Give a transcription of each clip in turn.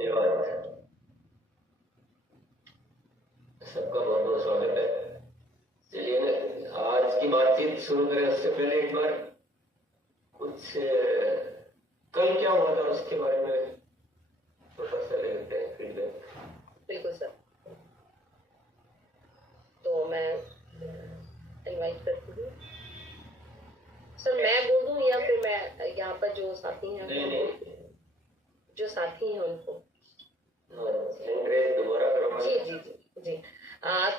धन्यवाद। सबका बहुत बहुत स्वागत है। चलिए आज की बातचीत शुरू करें उससे पहले एक बार कुछ कल क्या हुआ था उसके बारे में छोटा सा लेते हैं फीडबैक। बिल्कुल सर, तो मैं इनवाइट करती हूँ सर। मैं बोल दूँ या फिर मैं यहाँ पर जो साथी हैं जो साथी हैं उनको दोबारा करवा। जी जी जी जी।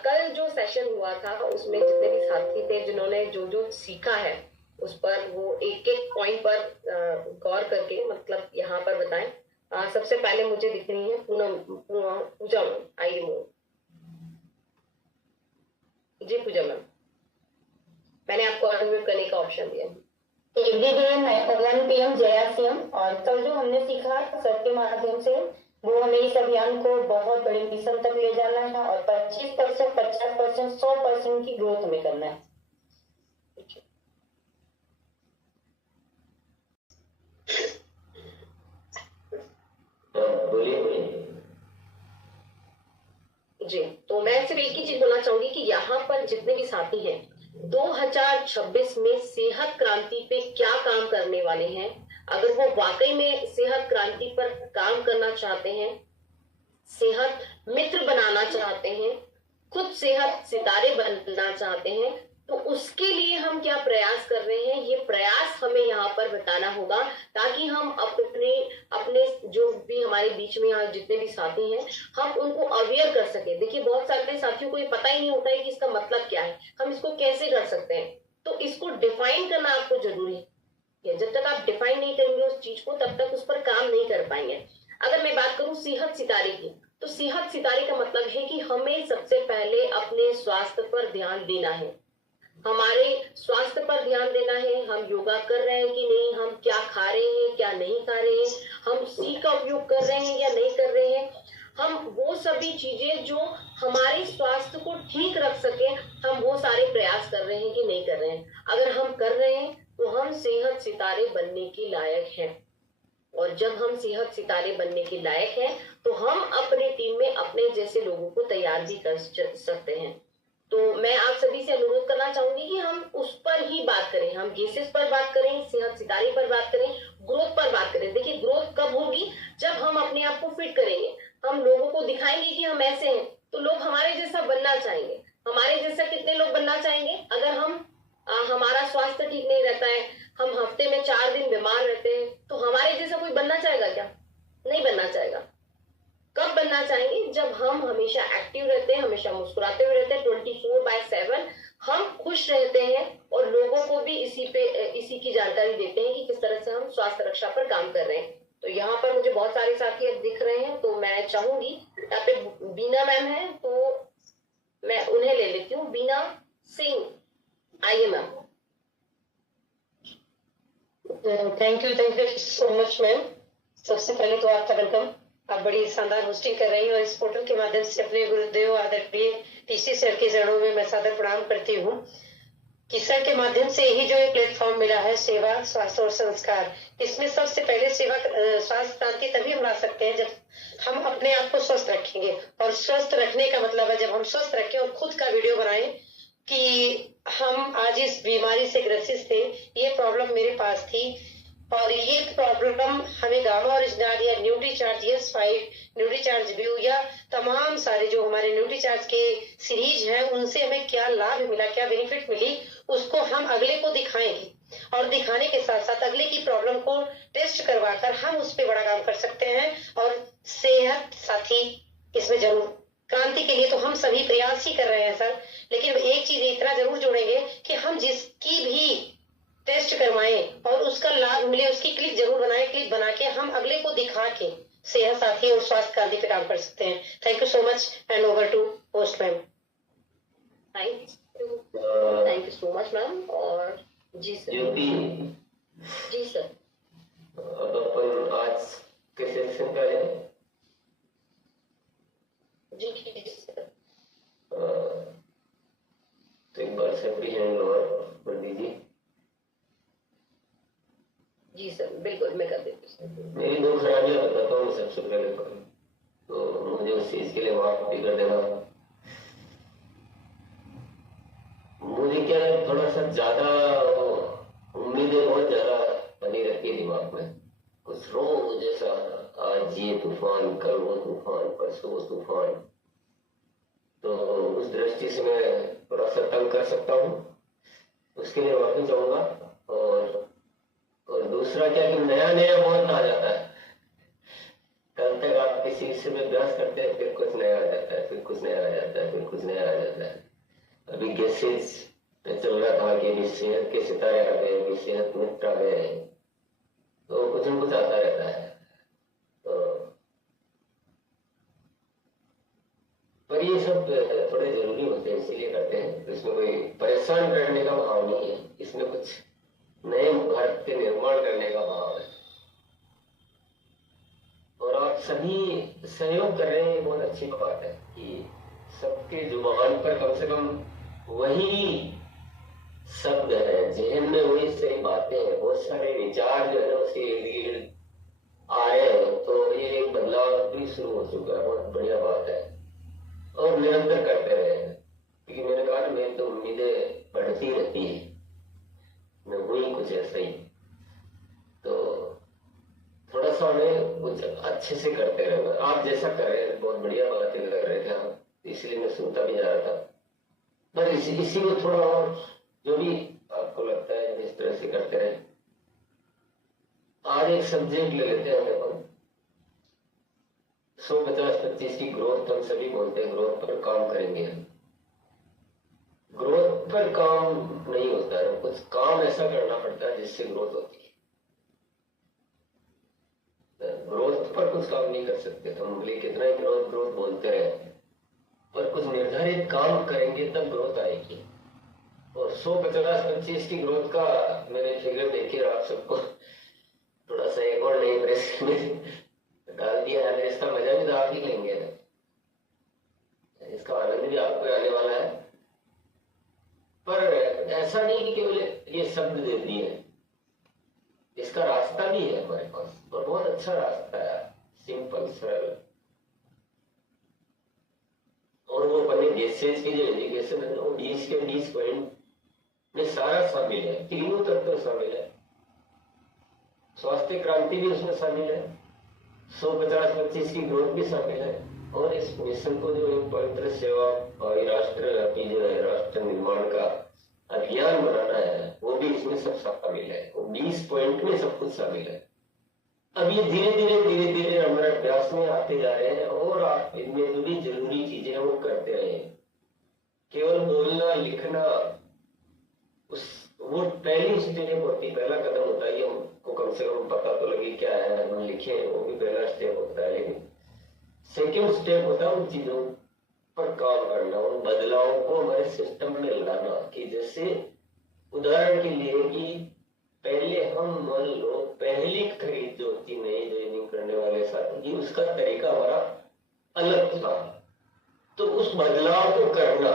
कल जो सेशन हुआ था उसमें जितने भी साथी थे जिन्होंने जो जो सीखा है उस पर वो एक एक पॉइंट पर गौर करके मतलब यहाँ पर बताएं। सबसे पहले मुझे दिख रही है पूजा I remove. Ji Puja ma'am, मैंने आपको अनम्यूट करने का ऑप्शन दिया। Everyday 1 PM JRCM। और कल जो हमने सीखा सर के माध्यम से वो हमें इस अभियान को बहुत बड़े मिशन तक ले जाना है और 25%, 50%, 100% की ग्रोथ हमें करना है। जी, तो मैं सिर्फ एक ही चीज बोलना चाहूंगी कि यहाँ पर जितने भी साथी हैं 2026 में सेहत क्रांति पे क्या काम करने वाले हैं। अगर वो वाकई में सेहत क्रांति पर काम करना चाहते हैं, सेहत मित्र बनाना चाहते हैं, खुद सेहत सितारे बनना चाहते हैं, तो उसके लिए हम क्या प्रयास कर रहे हैं, ये प्रयास हमें यहाँ पर बताना होगा ताकि हम अपने जो भी हमारे बीच में यहाँ जितने भी साथी हैं हम उनको अवेयर कर सके। देखिए बहुत सारे साथियों को ये पता ही नहीं होता है कि इसका मतलब क्या है, हम इसको कैसे कर सकते हैं। तो इसको डिफाइन करना आपको जरूरी है। जब तक आप डिफाइन नहीं करेंगे उस चीज को तब तक उस पर काम नहीं कर पाएंगे। अगर मैं बात करूं सेहत सितारे की, तो सेहत सितारे का मतलब है कि हमें सबसे पहले अपने स्वास्थ्य पर ध्यान देना है। हमारे स्वास्थ्य पर ध्यान देना है। हम योगा कर रहे हैं कि नहीं, हम क्या खा रहे हैं क्या नहीं खा रहे हैं, हम सी का उपयोग कर रहे हैं या नहीं कर रहे हैं, हम वो सभी चीजें जो हमारे स्वास्थ्य को ठीक रख सके हम वो सारे प्रयास कर रहे हैं कि नहीं कर रहे हैं। अगर हम कर रहे हैं तो हम सेहत सितारे बनने के लायक हैं। और जब हम सेहत सितारे बनने के लायक हैं तो हम अपने टीम में अपने जैसे लोगों को तैयार भी कर सकते हैं। तो मैं आप सभी से अनुरोध करना चाहूंगी कि हम उस पर ही बात करें, हम केसेस पर बात करें, सेहत सितारे पर बात करें, ग्रोथ पर बात करें। देखिए ग्रोथ कब होगी, जब हम अपने आप को फिट करेंगे, हम लोगों को दिखाएंगे कि हम ऐसे हैं तो लोग हमारे जैसा बनना चाहेंगे। हमारे जैसा कितने लोग बनना चाहेंगे? अगर हम हमारा स्वास्थ्य ठीक नहीं रहता है, हम हफ्ते में 4 दिन बीमार रहते हैं, तो हमारे जैसा कोई बनना चाहेगा क्या? नहीं बनना चाहेगा। कब बनना चाहेंगे? जब हम हमेशा एक्टिव रहते हैं, हमेशा मुस्कुराते हुए रहते हैं, 24/7 हम खुश रहते हैं और लोगों को भी इसी की जानकारी देते हैं कि किस तरह से हम स्वास्थ्य रक्षा पर काम कर रहे हैं। तो यहाँ पर मुझे बहुत सारे साथी अब दिख रहे हैं, तो मैं चाहूंगी यहाँ पे बीना मैम है तो मैं उन्हें ले लेती हूँ। बीना सिंह, आइए ma'am. Thank you so much ma'am. सबसे पहले तो आपका वेलकम। आप बड़ी शानदार होस्टिंग कर रही हैं और इस पोर्टल के माध्यम से अपने गुरुदेव आदरणीय टीसी सर के चरणों में मैं सादर प्रणाम करती हूँ कि सर के माध्यम से ही जो एक प्लेटफॉर्म मिला है सेवा, स्वास्थ्य और संस्कार, इसमें सबसे पहले सेवा स्वास्थ्य क्रांति तभी हम ला सकते हैं जब हम अपने आप को स्वस्थ रखेंगे। और स्वस्थ रखने का मतलब है जब हम स्वस्थ रखें और खुद का वीडियो बनाएं कि हम आज इस बीमारी से ग्रसित थे, ये प्रॉब्लम मेरे पास थी और ये प्रॉब्लम हमें गामा ओरिजिनल या न्यूट्रीचार्ज S5, न्यूट्रीचार्ज व्यू या तमाम सारे जो हमारे न्यूट्रीचार्ज के सीरीज हैं उनसे हमें क्या लाभ मिला, क्या बेनिफिट मिली, उसको हम अगले को दिखाएंगे। और दिखाने के साथ साथ अगले की प्रॉब्लम को टेस्ट करवाकर हम उस पर बड़ा काम कर सकते हैं। और सेहत साथी इसमें जरूर क्रांति के लिए तो हम सभी प्रयास ही कर रहे हैं सर, लेकिन एक चीज इतना जरूर जोड़ेंगे कि हम जिसकी भी टेस्ट करवाएं और उसका लाभ मिले उसकी क्लिप जरूर बनाएं। क्लिप बना के हम अगले को दिखा के सेहत साथी और स्वास्थ्य क्रांति पे काम कर सकते हैं। Thank you so much and over to host ma'am. Thank you so much ma'am. और जी सर। जी सर। अब अपन आज के सेशन का है जी सर। तो एक बार से फ्री हैंड और पंडित जी। जी सर बिल्कुल मैं कर देती हूँ। मेरी दो खराबियां बताता हूँ सबसे पहले। उस चीज के लिए माफ भी कर देना। मुझे क्या है, थोड़ा सा ज्यादा उम्मीदें बहुत ज्यादा बनी रहती है दिमाग में, कुछ रोज जैसा, आज ये तूफान, कल वो तूफान, परसों वो तूफान। तो उस दृष्टि से मैं थोड़ा सा तंग कर सकता हूँ, उसके लिए माफी चाहूंगा। और दूसरा क्या कि नया नया बहुत आ जाता है, कल तक आप किसी से भी अभ्यास करते हैं, फिर कुछ नया आ जाता है, फिर कुछ नया आ जाता है, फिर कुछ नया आ जाता है। अभी गैसेज पे चल रहा था कि अभी सेहत के सितारे आ गए, अभी सेहत मित्र आ गए, तो कुछ न कुछ आता रहता है। तो पर ये सब थोड़े जरूरी होते हैं, इसीलिए करते हैं। तो इसमें कोई परेशान करने का भाव नहीं है, इसमें कुछ नए भारत के निर्माण करने का भाव है। और आप सभी सहयोग कर रहे हैं, बहुत अच्छी बात है कि सबके जुबान पर कम से कम वही शब्द है, जहन में वही सही बातें हैं, बहुत सारे विचार जो है उसके इर्द गिर्द आ रहे हैं। तो ये एक बदलाव भी शुरू हो चुका है, बहुत बढ़िया बात है। और निरंतर करते रहे, क्योंकि मैंने कहा मेरी तो उम्मीदें बढ़ती रहती है, मैं वही कुछ ऐसा ही। तो थोड़ा सा हमें कुछ अच्छे से करते रहना, आप जैसा कर रहे हैं बहुत बढ़िया बातें लग रहे थे आप, इसलिए मैं सुनता भी जा रहा था। पर इसी में थोड़ा और जो भी आपको लगता है जिस तरह से करते रहे। आज एक सब्जेक्ट ले लेते हैं अपन, 150-25 की ग्रोथ। हम सभी बोलते हैं ग्रोथ पर काम करेंगे, ग्रोथ पर काम नहीं होता है, कुछ काम ऐसा करना पड़ता है जिससे ग्रोथ होती है। ग्रोथ पर कुछ काम नहीं कर सकते, तो हम बोले कितना ही ग्रोथ ग्रोथ बोलते रहे, पर कुछ निर्धारित काम करेंगे तब ग्रोथ आएगी। और 150-25 की ग्रोथ का मैंने फिगर देखिए, आप सबको थोड़ा सा एक और नई प्रेस में डाल दिया है, इसका मजा भी तो आप ही लेंगे, इसका आनंद भी आपको आने वाला है। पर ऐसा नहीं कि केवल ये शब्द दे दिए, इसका रास्ता भी है हमारे पास, और बहुत अच्छा रास्ता है, सिंपल सरल। और वो अपने गैसेज की जो एजुकेशन है, वो 20 के 20 पॉइंट में सारा शामिल है, तीनों तत्व शामिल है, स्वास्थ्य क्रांति भी उसमें शामिल है, 150-25 की ग्रोथ भी शामिल है, और इस मिशन को जो एक पवित्र सेवा और राष्ट्र जो है राष्ट्र निर्माण का अभियान बनाना है, वो भी इसमें सब शामिल है। वो 20 पॉइंट में सब कुछ शामिल है। अब ये धीरे धीरे हमारे अभ्यास में आते जा रहे हैं, और आप इनमें जो भी जरूरी चीजें हैं वो करते रहे। केवल बोलना लिखना वो पहली स्टेप होती, पहला कदम होता है, हमको कम से कम पता तो लगे क्या है, हम लिखे, वो भी पहला स्टेप होता है। लेकिन सेकेंड स्टेप होता है उन चीजों पर काम करना, उन बदलावों को हमारे सिस्टम में लाना। कि जैसे उदाहरण के लिए कि पहले हम मान लो पहली खरीद जो होती, नई ज्वाइनिंग करने वाले साथी की, उसका तरीका हमारा अलग था। तो उस बदलाव को करना,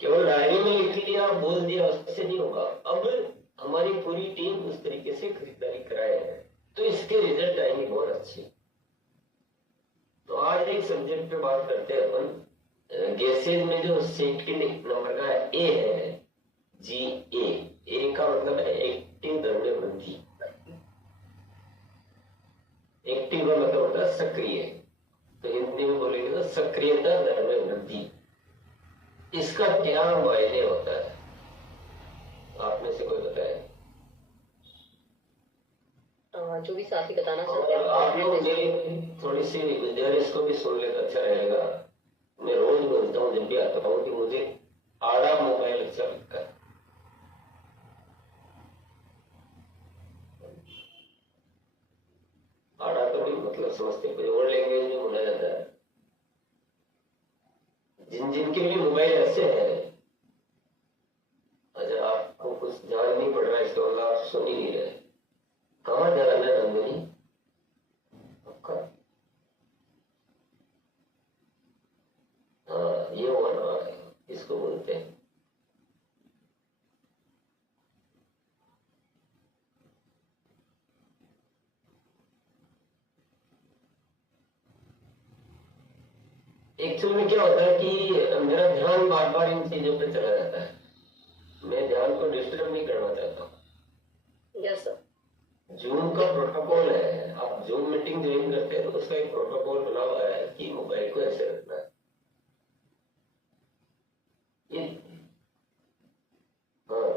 केवल डायरी में लिख लिया बोल दिया उससे नहीं होगा। अब हमारी पूरी टीम उस तरीके से खरीदारी कराए है, तो इसके रिजल्ट आएंगे बहुत अच्छे। तो आज एक सब्जेक्ट पे बात करते हैं अपन, गैसेज में जो सेकेंड नंबर का ए है, GA का मतलब है एक्टिव द्रव्य वृद्धि। एक्टिव का मतलब होता है सक्रिय, तो हिंदी में बोलेंगे तो सक्रियता द्रव्य वृद्धि। इसका क्या मायने होता है, आप में से कोई बताए? जो भी साथी बताना चाहते हैं आप लोग मेरी थोड़ी सी विद्यार्थी को भी सुन ले तो अच्छा रहेगा। मैं रोज बोलता हूँ जब भी आता हूँ कि मुझे आड़ा मोबाइल अच्छा लगता है। आड़ा तो नहीं मतलब समझते, कोई और लैंग्वेज में बोला जाता है। जिनके भी मोबाइल ऐसे है, अच्छा आपको कुछ ध्यान नहीं पड़ रहा है, इसका मतलब आप सुन ही नहीं रहे। कहाँ ध्यान है नंदनी आपका? हाँ ये होना, इसको बोलते हैं। एक्चुअली में क्या होता है कि मेरा ध्यान बार बार इन चीजों पे चला जाता है, मैं ध्यान को डिस्टर्ब नहीं करना चाहता हूँ। Yes sir. जूम का प्रोटोकॉल है, आप जूम मीटिंग ज्वाइन करते हैं तो उसका एक प्रोटोकॉल बना हुआ है कि मोबाइल को ऐसे रखना है। ये हाँ,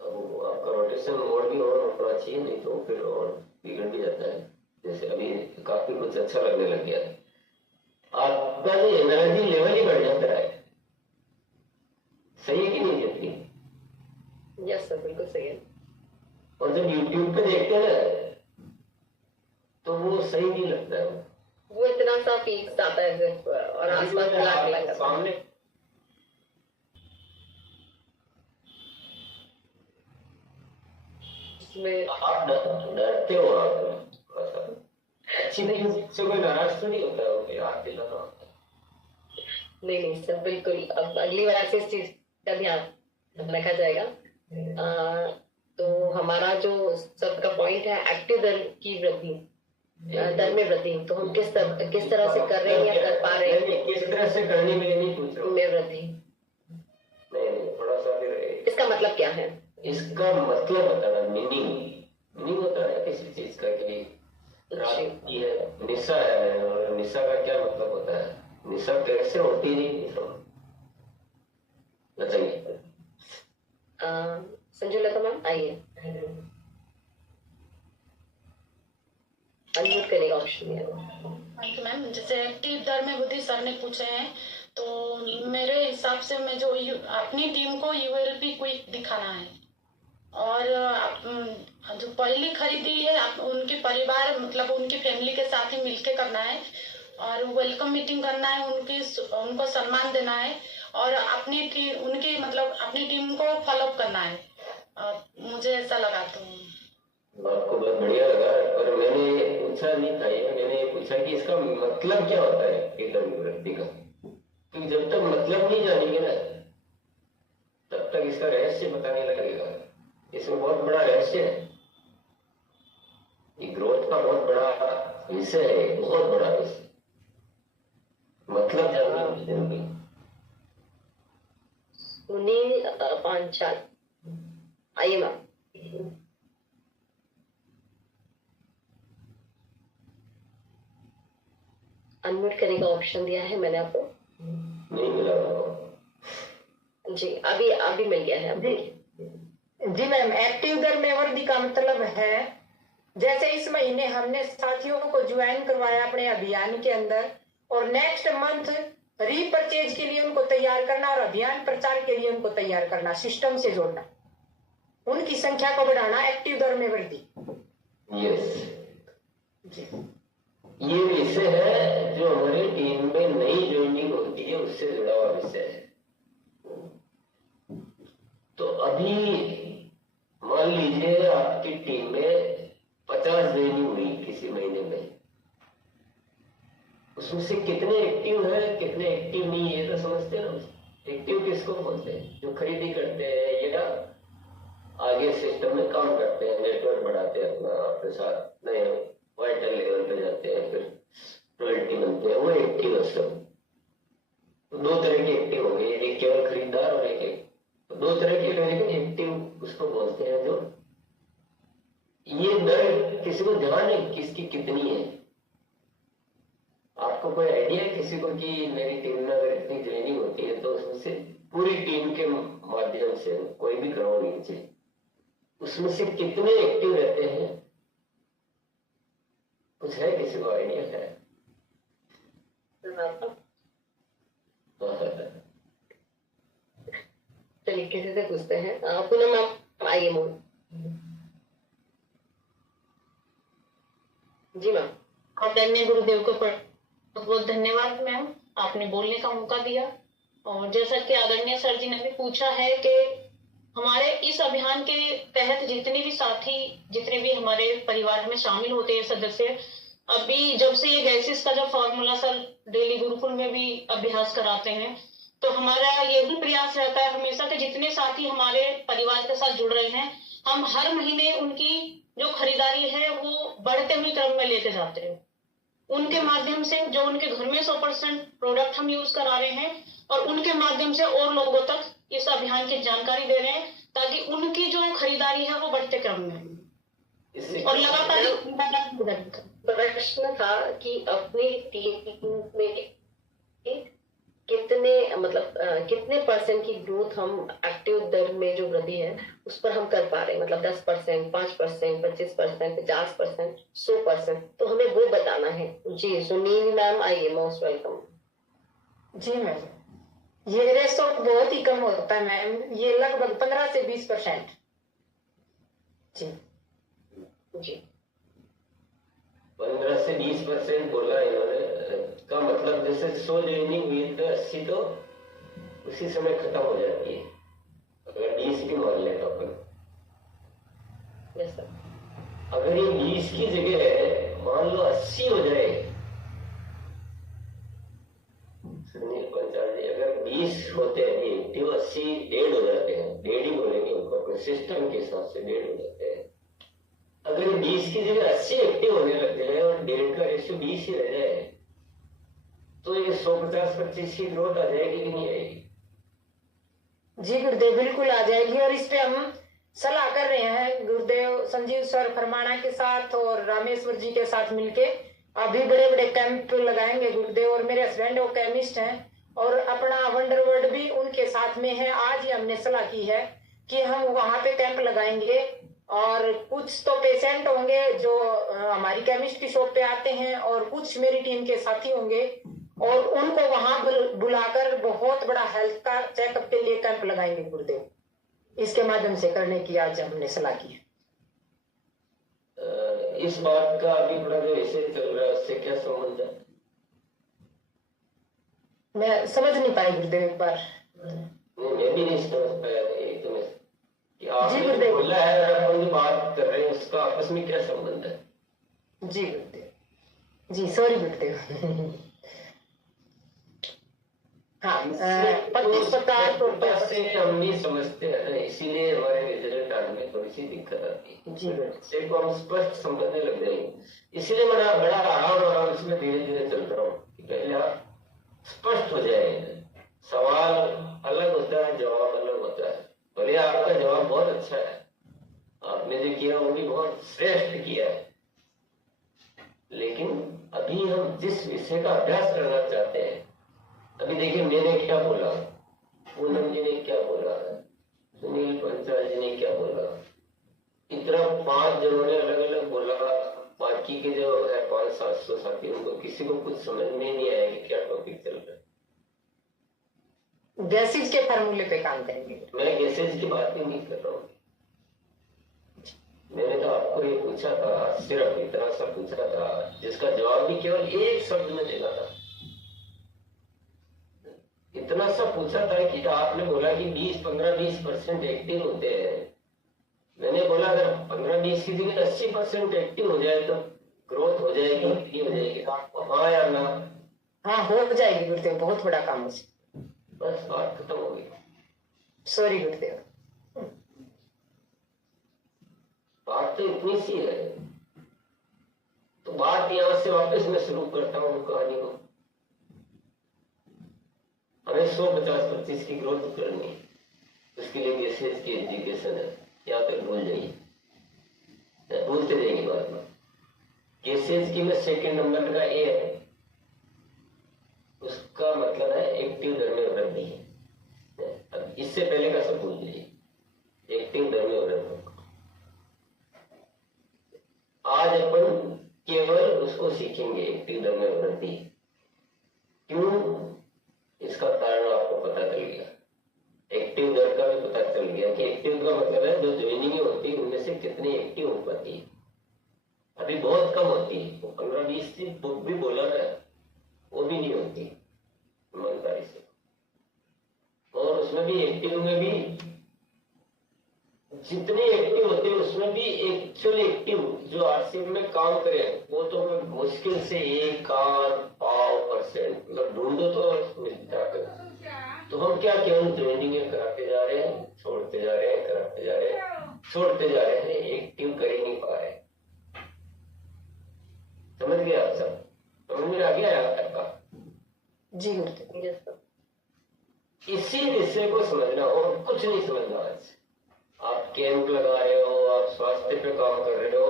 अब आपका रोटेशन मोड भी ऑन होना चाहिए, नहीं तो फिर और बिगड़ भी जाता है। जैसे अभी काफी कुछ अच्छा लगने लग गया है, आपका जो एनर्जी लेवल ही बढ़ जाता है। सही है कि नहीं जितनी? यस सर, बिल्कुल सही है। और जब यूट्यूब पे देखते हैं ना तो वो सही नहीं लगता है, वो इतना सा फील आता है सिर्फ, और आसपास खुला खुला सामने इसमें आप डरते हो, आप थोड़ा सा अच्छी नहीं से कोई नाराज तो नहीं होता है, वो याद दिलाना होता है। नहीं नहीं सर, बिल्कुल। अब अगली बार से इस चीज का ध्यान रखा जाएगा। तो हमारा जो सबका पॉइंट है एक्टिव दर की वृद्धि, दर में वृद्धि, तो हम किस तरह से कर रहे हैं या कर पा रहे हैं? किस तरह से करनी में नहीं पूछ रहा हूँ। में वृद्धि, नहीं, थोड़ा सा फिर इसका मतलब क्या है? इसका मतलब बताना, मीनिंग होता है किसी चीज का कि रात की है, निशा है, और निशा का क्या मतलब होता है, निशा कैसे होती नहीं बताइए। संजुलता मैम आइए, अनम्यूट करेगा ऑप्शन है। Thank you ma'am. जैसे एक्टिव दर में वृद्धि सर ने पूछे हैं, तो मेरे हिसाब से मैं जो अपनी टीम को यूएलपी क्विक दिखाना है, और जो पहली खरीदी है उनके परिवार मतलब उनकी फैमिली के साथ ही मिलके करना है, और वेलकम मीटिंग करना है, उनको सम्मान देना है, और उनकी मतलब अपनी टीम को फॉलोअप करना है। मुझे ऐसा लगा। तो आपको बहुत बढ़िया लगा, पर मैंने पूछा नहीं था ये, मैंने पूछा कि इसका मतलब क्या होता है एकदम व्यक्ति का, क्योंकि जब तक मतलब नहीं जानेंगे ना तब तक इसका रहस्य पता नहीं लगेगा। इसमें बहुत बड़ा रहस्य है, ये ग्रोथ का बहुत बड़ा विषय है, बहुत बड़ा विषय, मतलब जानना जरूरी। सुनील पांचाल आइए मैम। अनम्यूट करने का ऑप्शन दिया है मैंने आपको, नहीं मिला जी अभी मिल गया है आपको। जी मैम, एक्टिव दर में वृद्धि का मतलब है जैसे इस महीने हमने साथियों को ज्वाइन करवाया अपने अभियान के अंदर, और नेक्स्ट मंथ रीपरचेज के लिए उनको तैयार करना और अभियान प्रचार के लिए उनको तैयार करना, सिस्टम से जोड़ना, उनकी संख्या को बढ़ाना, एक्टिव दर में वृद्धि। यस जी, ये विषय है जो हमारी टीम में नई ज्वाइनिंग होती है उससे जुड़ा हुआ विषय है। तो अभी मान लीजिए आपकी टीम में 50 ज्वाइनिंग हुई किसी महीने में, उसमें से कितने एक्टिव है कितने एक्टिव नहीं, ये तो समझते हैं ना। एक्टिव किसको बोलते हैं? जो खरीदी करते हैं या आगे सिस्टम में काम करते हैं, नेटवर्क बढ़ाते हैं अपना, आपके साथ नए वाइटल लेवल पे जाते हैं, फिर रॉयल्टी बनते हैं, वो एक्टिव है सब। तो दो तरह के एक्टिव हो गए, एक केवल खरीदार और एक तो दो तरह के लोग एक्टिव उसको बोलते हैं। जो ये दर किसी को ध्यान है किसकी कितनी है? आपको कोई आइडिया है किसी को कि मेरी टीम में अगर इतनी ज्वाइनिंग होती है तो उसमें से पूरी टीम के माध्यम से कोई भी करो नीचे, उसमें से कितने एक्टिव रहते हैं? कुछ है किसी को आइडिया है? चलिए किसी से पूछते हैं। पूनम मैम आइए मोड। जी मैम। आदरणीय गुरुदेव को बहुत बहुत धन्यवाद मैम, आपने बोलने का मौका दिया। और जैसा कि आदरणीय सर जी ने भी पूछा है कि हमारे इस अभियान के तहत जितने भी साथी, जितने भी हमारे परिवार में शामिल होते हैं सदस्य, अभी जब से ये गैसेस का जो फॉर्मूला सर डेली गुरुकुल में भी अभ्यास कराते हैं, तो हमारा यही प्रयास रहता है हमेशा कि जितने साथी हमारे परिवार के साथ जुड़ रहे हैं, हम हर महीने उनकी जो खरीदारी है वो बढ़ते हुए क्रम में लेते जाते हैं। उनके माध्यम से जो उनके घर में 100% प्रोडक्ट हम यूज करा रहे हैं और उनके माध्यम से और लोगों तक इस अभियान की जानकारी दे रहे हैं ताकि उनकी जो खरीदारी है वो बढ़ते क्रम में और लगातार। प्रश्न था कि अपनी टीम में कितने मतलब कितने परसेंट की ग्रोथ हम एक्टिव दर में जो वृद्धि है उस पर हम कर पा रहे हैं, मतलब 10%, 5%, 25%, 50%, 100%, तो हमें वो बताना है। जी सुनील मैम आइए, मोस्ट वेलकम। जी मैम, ये रेशो बहुत ही कम होता है मैम, ये लगभग 15 से 20%। जी जी 15 से 20% बोला इन्होंने, का मतलब जैसे 100 ज्वाइनिंग हुई तो 80 तो उसी समय खत्म हो जाती है, अगर 20 की मान ले तो अपन। Yes sir. अगर ये 20 की जगह मान लो 80 हो जाए, सुनील पंचाल जी, अगर 20 होते हैं एक्टिव, 80 1.5 हो जाते हैं, 1.5 ही बोलेंगे उनको अपने सिस्टम के हिसाब से 1.5 हो जाते हैं। अगर 20 की जगह 80 एक्टिव होने लग जाए और 1.5 का रेशियो 20 ही रह जाए तो ये 150-25 की ग्रोथ आ जाएगी कि नहीं आएगी? जी गुरुदेव, बिल्कुल आ जाएगी। और इस पे हम सलाह कर रहे हैं गुरुदेव संजीव सर फरमाना के साथ और रामेश्वर जी के साथ मिलके अभी बड़े बड़े कैंप लगाएंगे गुरुदेव। और मेरे हस्बैंड वो केमिस्ट हैं और अपना वंडरवर्ल्ड भी उनके साथ में है। आज ही हमने सलाह की है कि हम वहां पे कैंप लगाएंगे और कुछ तो पेशेंट होंगे जो हमारी केमिस्ट की शॉप पे आते हैं और कुछ मेरी टीम के साथी होंगे और उनको वहां बुलाकर बहुत बड़ा हेल्थ का चेकअप के लिए कैंप लगाएंगे गुरुदेव। इसके माध्यम से करने की आज हमने सलाह की है। इस बात का अभी बड़ा जो ऐसे चल रहा है उससे क्या संबंध है? मैं समझ नहीं पाई गुरुदेव, एक बार। नहीं, मैं भी नहीं समझ पाया एकदम कि जी आपने गुरुदेव। बोला है और अपन जो बात कर रहे हैं उसका आपस में क्या संबंध है? जी गुरुदेव, जी सॉरी गुरुदेव। हाँ, 25% से हम नहीं समझते हैं, इसीलिए हमारे रिजल्ट आने में थोड़ी सी दिक्कत आती है। जी से को हम स्पष्ट समझने लग जाएंगे, इसीलिए मैं बड़ा आराम से धीरे धीरे चल रहा हूँ कि पहले आप स्पष्ट हो जाए। सवाल अलग होता है, जवाब अलग होता है। भले आपका जवाब बहुत अच्छा है, आपने जो किया वो भी बहुत श्रेष्ठ किया है, लेकिन अभी हम जिस विषय का अभ्यास करना चाहते हैं, अभी देखिए मैंने क्या बोला, पूनम जी ने क्या बोला, सुनील पंचाल जी ने क्या बोला, इतना 5 जनों ने अलग अलग बोला। बाकी के जो है 500-700 साथी, उनको किसी को कुछ समझ में नहीं आया कि क्या टॉपिक चल रहा है। गैसेज के फार्मूले पे काम करेंगे। मैं गैसेज की बात ही नहीं कर रहा हूँ। मैंने तो आपको ये पूछा था, सिर्फ इतना सा पूछा था जिसका जवाब भी केवल एक शब्द में देना था। इतना सा पूछा था कि आपने बोला कि 15-20% एक्टिव होते हैं। मैंने बोला अगर 15-20 की जगह 80% एक्टिव हो जाए तो ग्रोथ हो जाएगी, नहीं हो जाएगी? आपको हाँ या ना? हाँ, हो जाएगी गुरुदेव, बहुत बड़ा काम है। बस बात खत्म हो गई। सॉरी गुरुदेव। बात तो इतनी सी है। तो बात यहां से वापस मैं शुरू करता हूँ कहानी को। हमें 150-25 की ग्रोथ करनी है, उसके लिए गैसेज की एजुकेशन है। यहाँ तक भूल जाइए, भूलते जाएंगे बाद में। गैसेज की में सेकंड नंबर का ए है, उसका मतलब है एक्टिव दर में वृद्धि है। अब इससे पहले का सब भूल जाइए, एक्टिव दर में वृद्धि। आज अपन केवल उसको सीखेंगे, एक्टिव दर में वृद्धि क्यों, इसका कारण आपको पता चल गया। एक्टिव दर का भी पता चल गया कि एक्टिव का मतलब है जो ज्वाइनिंग होती है उनमें से कितनी एक्टिव हो पाती है। अभी बहुत कम होती है, 15-20 थी तो भी बोला ना, वो भी नहीं होती ईमानदारी से। और उसमें भी एक्टिव में भी जितने एक्टिव होते हैं उसमें भी एक्चुअल एक्टिव जो आरसीएम में काम करे वो तो मुश्किल से 1-5% मतलब ढूंढो तो मिलता है। तो हम क्या केवल ट्रेनिंग कराते जा रहे हैं, छोड़ते जा रहे हैं, कराते जा रहे हैं, छोड़ते जा रहे हैं, एक्टिव कर ही नहीं पा रहे। समझ गए आप सब? में आ गया है आपका? जी गुरुदेव। Yes sir. इसी विषय को समझना और कुछ नहीं समझना। आज आप कैंप लगा रहे हो, आप स्वास्थ्य पे काम कर रहे हो,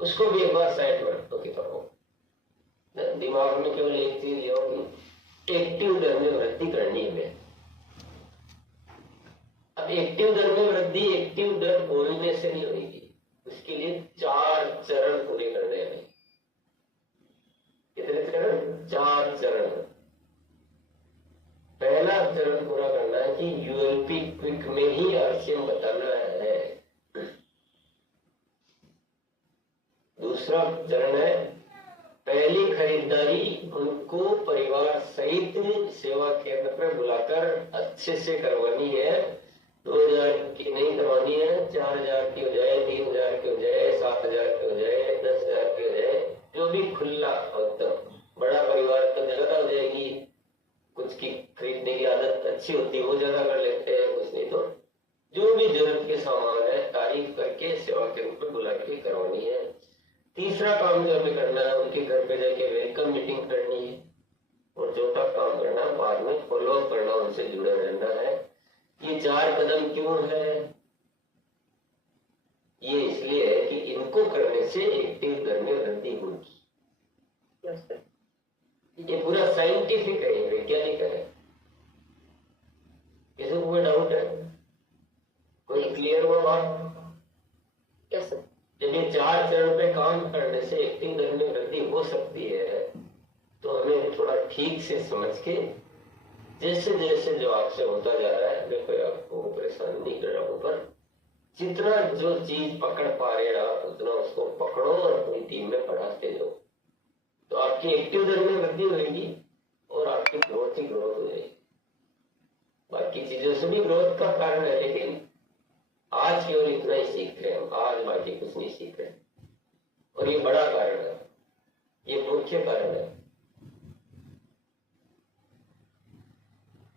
उसको भी एक बार साइड में रखो किताबों। दिमाग में केवल एक चीज ये हो कि एक्टिव दर में वृद्धि करनी है। अब एक्टिव दर में वृद्धि एक्टिव दर बोलने से नहीं होगी, उसके लिए 4 चरण पूरे करने हैं। कितने चरण? 4 चरण। पहला चरण पूरा करना है कि यूएलपी क्विक में ही आरसीएम बताना है। दूसरा चरण है पहली खरीदारी उनको परिवार सहित सेवा केंद्र पर बुलाकर अच्छे से करवानी है। 2000 की नहीं करवानी है, 4000 की हो जाए, 3000 की हो जाए, 7000 की हो जाए, 10,000 की हो जाए, जो भी खुला होता। बड़ा परिवार तो ज्यादा हो जाएगी, कुछ की खरीदने की आदत अच्छी होती है वो ज्यादा कर लेते हैं, कुछ नहीं तो जो भी जरूरत के सामान है तारीफ करके सेवा केंद्र पर बुला के करवानी है। तीसरा काम जो हमें करना है उनके घर पे जाके वेलकम मीटिंग करनी है। और चौथा काम करना बाद में फॉलोअप करना, उनसे जुड़े रहना है। ये 4 कदम क्यों है? ये इसलिए है कि इनको करने से एक्टिव दर में वृद्धि होगी। Yes sir. ये पूरा साइंटिफिक है, वैज्ञानिक है। किसी को कोई डाउट है? कोई क्लियर हुआ बात? Yes sir. जब ये 4 चरण पे काम करने से एक्टिव दर में वृद्धि हो सकती है तो हमें थोड़ा ठीक से समझ के जैसे जैसे जो आपसे होता जा रहा है, मैं कोई आपको परेशान नहीं कर रहा हूं, पर जितना जो चीज पकड़ पा रहे हैं आप उतना उसको पकड़ो और अपनी टीम में बढ़ाते जाओ, तो आपकी एक्टिव दर में वृद्धि होगी और आपकी ग्रोथ ही ग्रोथ हो जाएगी। बाकी चीजों से भी ग्रोथ का कारण है, लेकिन आज केवल इतना ही सीख रहे हैं हम, आज बाकी कुछ नहीं सीख रहे। और ये बड़ा कारण है, ये मुख्य कारण है।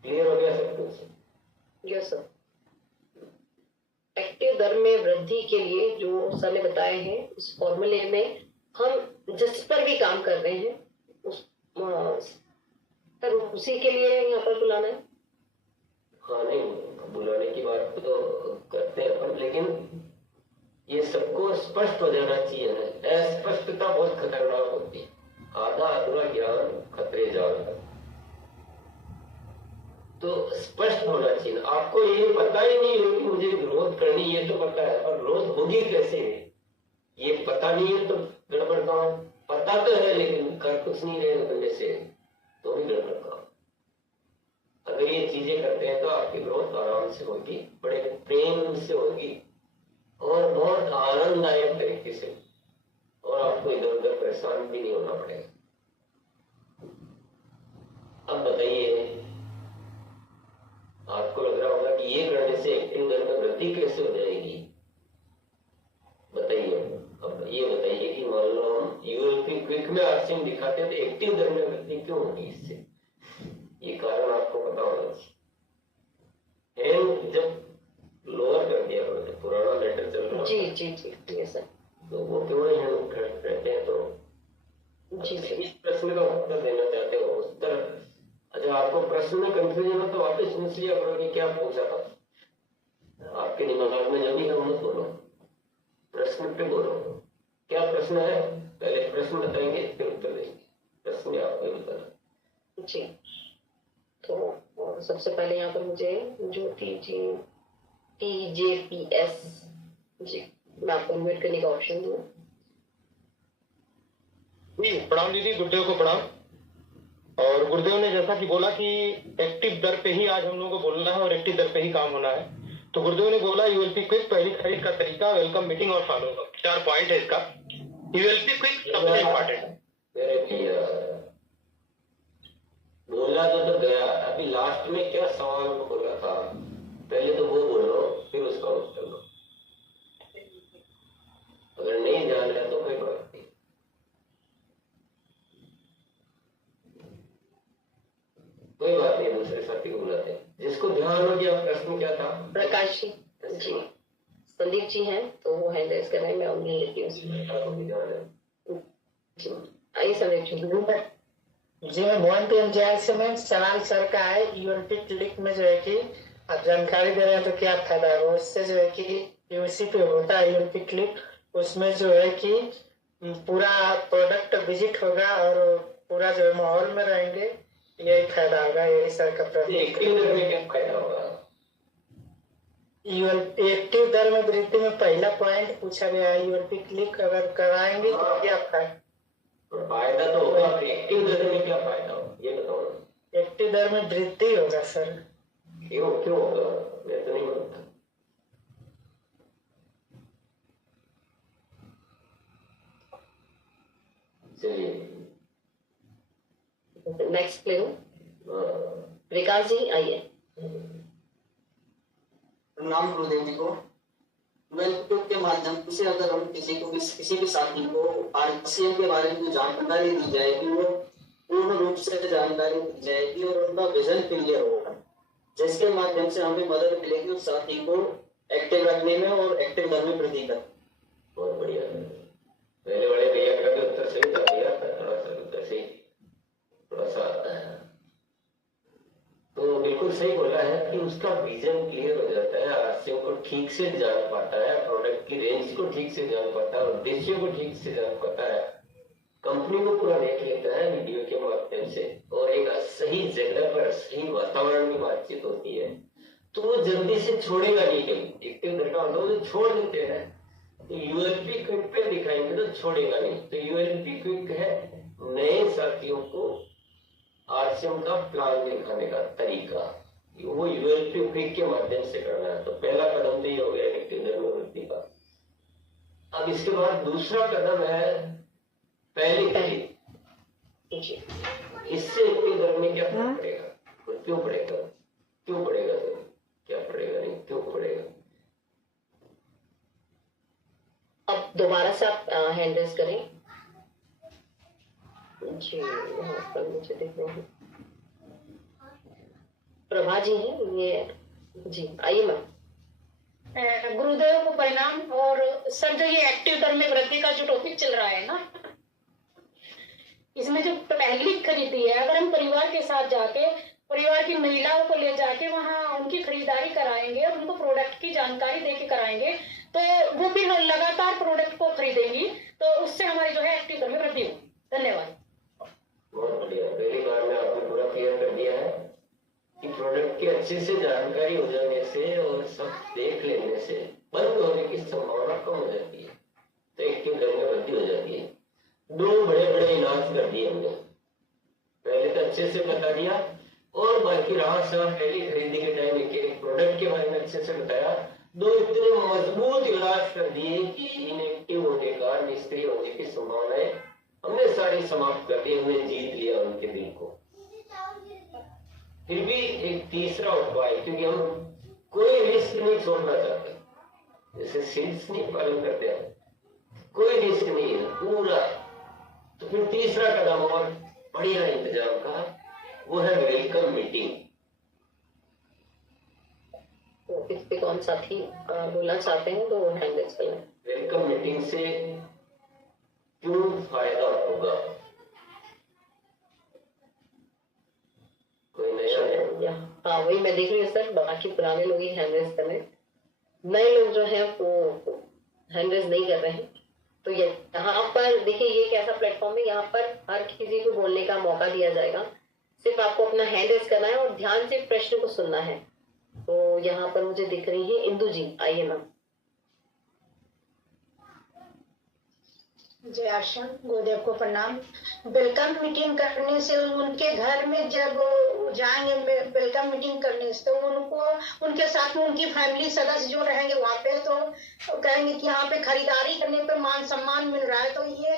क्लियर हो गया सब कुछ? Yes sir. एक्टिव दर में वृद्धि के लिए जो सर ने बताए हैं उस फॉर्मूले में हम जिस पर भी काम कर रहे हैं उस सर उसी के लिए यहाँ पर बुलाना है। हाँ, नहीं बुलाने की बात तो करते हैं अपन, लेकिन ये सबको स्पष्ट हो जाना चाहिए ना। अस्पष्टता बहुत खतरनाक होती है, आधा अधूरा ज्ञान खतरे जान। तो स्पष्ट होना चाहिए। आपको ये पता ही नहीं हो कि मुझे ग्रोथ करनी, ये तो पता है, और ग्रोथ होगी कैसे ये पता नहीं है तो गड़बड़ काम। पता तो है लेकिन कर कुछ नहीं रहे करने से तो भी गड़बड़ काम। अगर ये चीजें करते हैं तो आपकी ग्रोथ आराम से होगी, बड़े प्रेम से होगी और बहुत आनंददायक तरीके से, और आपको इधर उधर परेशान भी नहीं होना पड़ेगा। अब बताइए, आपको लग रहा होगा कि ये करने से एक्टिव दर में वृद्धि कैसे हो जाएगी? बताइए। अब ये बताइए कि मान लो हम यूएलपी क्विक में आरसीएम दिखाते हैं तो एक्टिव दर में वृद्धि क्यों होगी इससे? ये कारण आपको पता होना चाहिए। एंड जब लोअर कर दिया तो पुराना लेटर चल रहा जी जी जी सर, तो वो क्यों हैंड रहते हैं? तो जी इस प्रश्न का उत्तर देना चाहते हो उत्तर। अच्छा, आपको प्रश्न में कंफ्यूजन हो तो वापस पूछ लिया करो कि क्या पूछा था। आपके दिमाग में जो भी है मत बोलो, प्रश्न पे बोलो। क्या प्रश्न है? पहले प्रश्न बताएंगे फिर उत्तर देंगे। प्रश्न आपको बताना जी। तो सबसे पहले यहाँ पर मुझे ज्योति जी TJPS जी, मैं आपको इन्वाइट करने का ऑप्शन दूँ। प्रणाम दीदी, गुरुदेव को प्रणाम। और गुरुदेव ने जैसा कि बोला कि एक्टिव दर पे ही आज हम लोगों को बोलना है और एक्टिव दर पे ही काम होना है, तो गुरुदेव ने बोला यूएलपी क्विक, पहली खरीद का तरीका, वेलकम मीटिंग और फॉलो अप। 4 पॉइंट है इसका। यूएलपी क्विक सबसे इम्पोर्टेंट है। बोला तो गया, अभी लास्ट में क्या सवाल बोला था, पहले तो वो बोलो फिर उसका उत्तर दो। अगर नहीं जान रहा तो कोई बात नहीं। कोई बात नहीं, दूसरे साथी को बुलाते हैं जिसको ध्यान हो गया। प्रश्न क्या था? प्रकाश जी जी, संदीप जी हैं तो वो हैंड रेज कर रहे हैं, मैं उन्हें लेती हूँ। ध्यान है। आइए संदीप जी। जी मैं मोहन PMJR से मैम, सवाल सर का है यूएलपी क्लिक में जो है कि आप जानकारी दे रहे हैं तो क्या फायदा है, वो इससे जो है कि यूसी पे होता है यूएलपी क्लिक, उसमें जो है कि पूरा प्रोडक्ट विजिट होगा और पूरा जो है माहौल में रहेंगे, यही फायदा होगा, यही सर का प्रश्न। एक्टिव दर में क्या फायदा होगा? एक्टिव दर में वृद्धि में पहला पॉइंट पूछा गया है, यूएलपी क्लिक अगर कराएंगे तो क्या फायदा तो होगा, एक्टिव दर में क्या फायदा होगा ये बताओ ना। एक्टिव दर में वृद्धि होगा सर। क्यों होगा, मैं तो नहीं मानता। चलिए नेक्स्ट प्ले विकास जी आइए। प्रणाम गुरुदेव जी को। यूट्यूब के माध्यम से अगर हम किसी भी साथी को RCM के बारे में जानकारी दी जाएगी, वो पूर्ण रूप से जानकारी दी जाएगी और उनका विजन क्लियर होगा, जिसके माध्यम से हमें मदद मिलेगी उस साथी को एक्टिव रखने में और एक्टिव दर में वृद्धि करने। बहुत बढ़िया। पहले वाले भैया का भी उत्तर सही था भैया, थोड़ा सा उत्तर सही, थोड़ा सा तो बिल्कुल सही बोला है कि उसका विजन क्लियर हो जाता है, RCM को ठीक से जान पाता है, प्रोडक्ट की रेंज को ठीक से जान पाता है, उद्देश्यों को ठीक से जान पाता है, कंपनी को पूरा देख लेता है वीडियो के माध्यम से, और एक सही जगह पर सही वातावरण में बातचीत होती है, तो वो जल्दी से छोड़ेगा नहीं कहीं। एक्टिव दर का मतलब वो छोड़ देते हैं, तो यूएलपी क्विक पे दिखाएंगे तो छोड़ेगा नहीं। तो यूएलपी क्विक है नए साथियों को RCM का प्लान दिखाने का तरीका, वो यूएलपी क्विक के माध्यम से करना है। तो पहला कदम तो ये हो गया एक्टिव दर में वृद्धि का। अब इसके बाद दूसरा कदम है पहली खरीद। इससे एक्टिव दर में क्या फर्क पड़ेगा, क्यों पड़ेगा, क्यों पड़ेगा सर, क्या पड़ेगा नहीं, क्यों पड़ेगा? अब दोबारा से आप हैंड रेज करें जी। यहाँ पर मुझे देख रहे हैं प्रभा जी हैं ये जी, आइए मैम। गुरुदेव को परिणाम। और सर जो ये एक्टिव दर में वृद्धि का जो टॉपिक चल रहा है ना, इसमें जो पहली खरीदी है, अगर हम परिवार के साथ जाके परिवार की महिलाओं को ले जाके वहाँ उनकी खरीदारी कराएंगे और उनको प्रोडक्ट की जानकारी देके कराएंगे, तो वो भी लगातार प्रोडक्ट को खरीदेंगी, तो उससे हमारी जो है एक्टिव दर में वृद्धि होगी। धन्यवाद। बहुत बढ़िया, पहली बार में आपने पूरा क्लियर कर दिया है कि प्रोडक्ट की अच्छे से जानकारी हो जाने से और सब देख लेने से बंद होने की संभावना कम हो जाती है, तो एक्टिव दर में वृद्धि हो जाती है। दो बड़े बड़े इलाज कर दिए हमने, पहले तो अच्छे से बता दिया और बाकी रहा सब पहली खरीदी के टाइम एक प्रोडक्ट के बारे में अच्छे से बताया। दो इतने मजबूत इलाज कर दिए कि इनएक्टिव होने का, निष्क्रिय होने की संभावनाएं हमने सारी समाप्त कर दी, हमने जीत लिया उनके दिल को। फिर भी एक तीसरा उपाय, क्योंकि हम कोई रिस्क नहीं छोड़ना चाहते, जैसे सील्स नहीं पालन करते हैं, कोई रिस्क नहीं है पूरा। तो फिर तीसरा कदम और बढ़िया इंतजाम का, वो है वेलकम मीटिंग। तो इस पे कौन साथी बोलना चाहते हैं तो हैंड रेज करें। वेलकम मीटिंग से क्यों फायदा होगा, कोई नया है? हाँ वही मैं देख रही हूँ सर, बाकी पुराने लोग ही हैंड रेज कर रहे हैं, नए लोग जो है वो हैंड रेज नहीं कर रहे हैं। तो ये यहाँ पर देखिए, ये एक ऐसा प्लेटफॉर्म है, यहाँ पर हर किसी को बोलने का मौका दिया जाएगा, सिर्फ आपको अपना हैंड रेज करना है और ध्यान से प्रश्न को सुनना है। तो यहाँ पर मुझे दिख रही है इंदु जी, आइए मैम। जय आशा, गुरुदेव को प्रणाम। वेलकम मीटिंग करने से उनके घर में जब जाएंगे वेलकम मीटिंग करने से, तो उनको उनके साथ में उनकी फैमिली सदस्य जो रहेंगे वहाँ पे, तो कहेंगे कि यहाँ पे खरीदारी करने पे मान सम्मान मिल रहा है। तो ये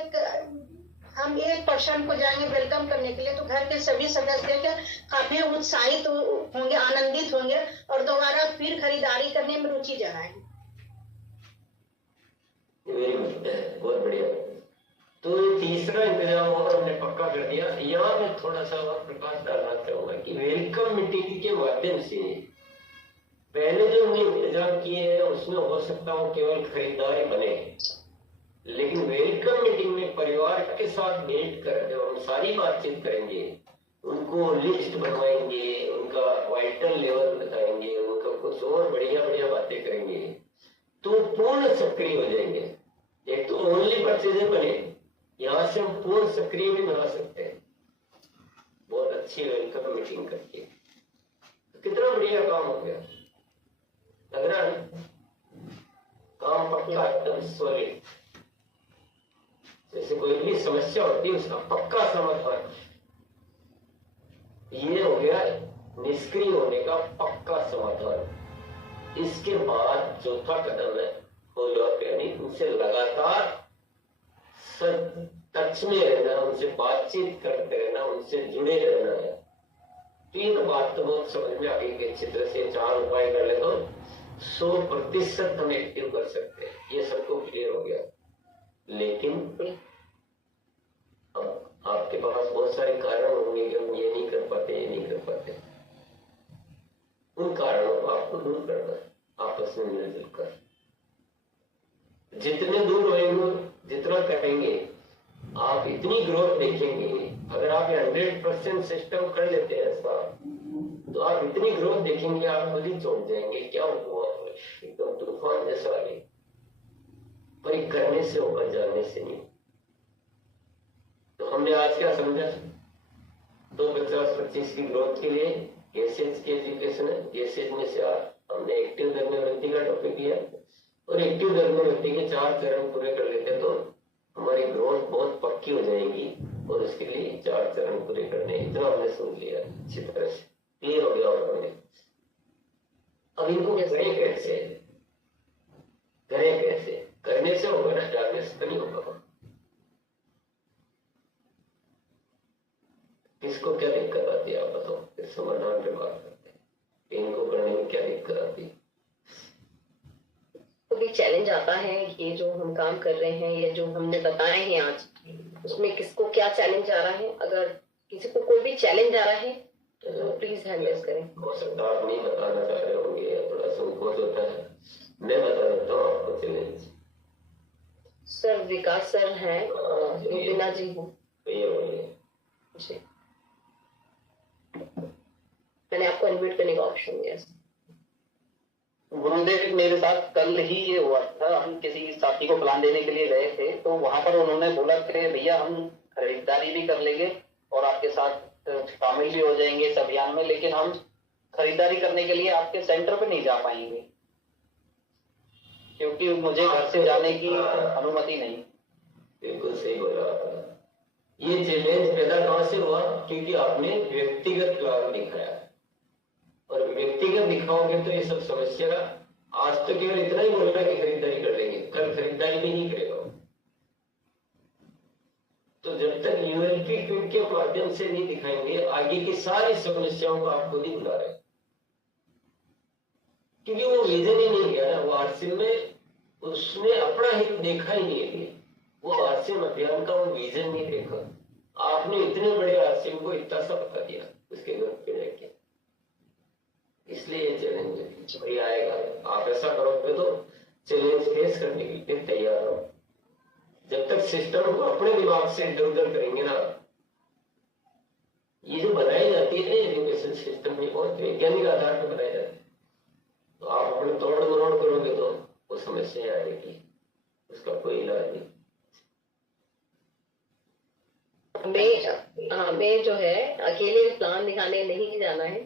हम एक पर्सन को जाएंगे वेलकम करने के लिए, तो घर के सभी सदस्य काफी उत्साहित होंगे, आनंदित होंगे और दोबारा फिर खरीदारी करने में रुचि जगाएंगे। बहुत बढ़िया। तो तीसरा इंतजाम और हमने पक्का कर दिया। यहाँ मैं थोड़ा सा और प्रकाश डालना चाहूंगा कि वेलकम मीटिंग के माध्यम से पहले जो हमने इंतजाम किए हैं उसमें हो सकता हो केवल खरीदारी बने, लेकिन वेलकम मीटिंग में परिवार के साथ बैठ कर जब हम सारी बातचीत करेंगे, उनको लिस्ट बनवाएंगे, उनका वाइटल लेवल बताएंगे, उनका कुछ और बढ़िया बढ़िया बातें करेंगे, तो पूर्ण सक्रिय हो जाएंगे। एक तो ओनली परचेजर बने, यहाँ से हम पूर्ण सक्रिय भी बना सकते हैं बहुत अच्छी वेलकम मीटिंग करके। तो कितना बढ़िया काम हो गया, लग रहा है काम पक्का एकदम सॉलिड। जैसे कोई भी समस्या होती है उसका पक्का समाधान, ये हो गया निष्क्रिय होने का पक्का समाधान। इसके बाद चौथा कदम है फॉलो अप, यानी उनसे लगातार टच में रहना, उनसे बातचीत करते रहना, उनसे जुड़े रहना है। तीन बात तो बहुत समझ में आ गई कि अच्छी तरह से 4 उपाय कर ले तो 100% हम एक्टिव कर सकते हैं, ये सबको क्लियर हो गया। लेकिन अब आपके पास बहुत सारे कारण होंगे कि हम ये नहीं कर पाते, ये नहीं कर पाते। उन कारणों को आपको दूर करना है आपस में मिलजुल कर। जितने दूर होंगे, जितना करेंगे, आप इतनी ग्रोथ देखेंगे। अगर आप 100% सिस्टम कर लेते हैं ऐसा, तो आप इतनी ग्रोथ देखेंगे, आप खुद ही चौंक जाएंगे क्या हुआ, एकदम तूफान जैसा आ गई। पर ये करने से होगा, जानने से नहीं। तो हमने आज क्या समझा, 250-25 की ग्रोथ के लिए गेसेज की एजुकेशन है। गेसेज में से हमने एक्टिव धर्म व्यक्ति का टॉपिक लिया, और एक्टिव धर्म व्यक्ति के 4 चरण पूरे कर लेते तो हमारी ग्रोथ बहुत पक्की हो जाएगी। और उसके लिए 4 चरण पूरे करने, इतना हमने सुन लिया, अच्छी तरह से क्लियर हो गया हमने। अब इनको करें कैसे, करें कैसे, करने से होगा ना, जानने से नहीं होगा। किसको क्या दिक्कत आती है आप बताओ, फिर समाधान पे बात करते हैं। इनको करने में क्या दिक्कत आती है? तो भी चैलेंज आता है, ये जो हम काम कर रहे हैं, ये जो हमने बताए हैं आज, उसमें किसको क्या चैलेंज आ रहा है? अगर किसी को कोई भी चैलेंज आ रहा है तो प्लीज हैंड रेज करें। हो सकता है आप नहीं बताना चाह रहे होंगे, थोड़ा संकोच होता है, मैं बता देता हूँ आपको चैलेंज। सर विकास सर हैं, रुबीना जी हूँ जी, मैंने आपको इनवाइट करने का ऑप्शन दिया। गुरुदेव मेरे साथ कल ही ये हुआ था, हम किसी साथी को प्लान देने के लिए गए थे, तो वहां पर उन्होंने बोला कि भैया हम खरीदारी भी कर लेंगे और आपके साथ शामिल भी हो जाएंगे इस अभियान में, लेकिन हम खरीदारी करने के लिए आपके सेंटर पे नहीं जा पाएंगे क्योंकि मुझे घर से जाने की अनुमति नहीं। बिल्कुल सही बोला। ये चैलेंज पैदा कहां से हुआ? क्योंकि आपने व्यक्तिगत प्लान दिखाया, और व्यक्तिगत दिखाओगे तो ये सब समस्या। आज तो केवल इतना ही बोलना कि खरीदारी कर लेंगे, कल खरीदारी भी नहीं करेगा। तो जब तक यूएलपी क्विक के माध्यम से नहीं दिखाएंगे, आगे की सारी समस्याओं को आप खुद ही बुला रहे हैं, क्योंकि वो विजन ही नहीं गया ना। वो आरसीएम में उसने अपना हित देखा ही नहीं है, वो आरसीएम अभियान का वो विजन नहीं देखा। आपने इतने बड़े आरसीएम को इतना सा बता दिया उसके घर पे जाके, इसलिए ये चैलेंज भाई आएगा। आप ऐसा करोगे तो चैलेंज फेस करने के लिए तैयार हो। जब तक सिस्टम को अपने दिमाग से इधर उधर करेंगे ना, ये जो बनाई जाती है एजुकेशन सिस्टम में बहुत वैज्ञानिक आधार पर बनाई जाती है, तो आप अपने तोड़ मरोड़ करोगे तो वो समस्या आएगी, उसका कोई इलाज नहीं। हमें जो है अकेले प्लान दिखाने नहीं जाना है,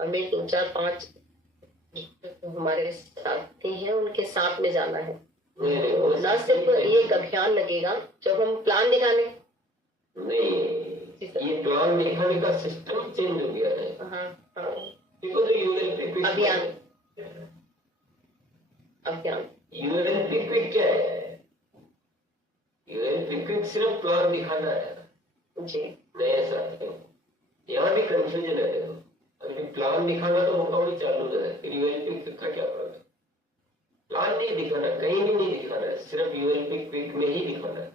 हमें 2, 4, 5 हमारे साथी हैं उनके साथ में जाना है। ना सिर्फ ये अभियान लगेगा जब हम प्लान दिखाने नहीं, ये प्लान दिखाने का सिस्टम चेंज हो गया है। देखो तो यूएलपी अभियान यूएलपी क्विक क्या है? यूएलपी क्विक सिर्फ प्लान दिखाना है जी। नए साथियों, यहाँ भी कंफ्यूजन है। देखो अभी प्लान दिखाना तो होगा भी चालू है, फिर यूएलपी क्विक का क्या प्रॉब्लम है? प्लान नहीं दिखाना, कहीं भी नहीं दिखाना है, सिर्फ यूएलपी क्विक में ही दिखाना है।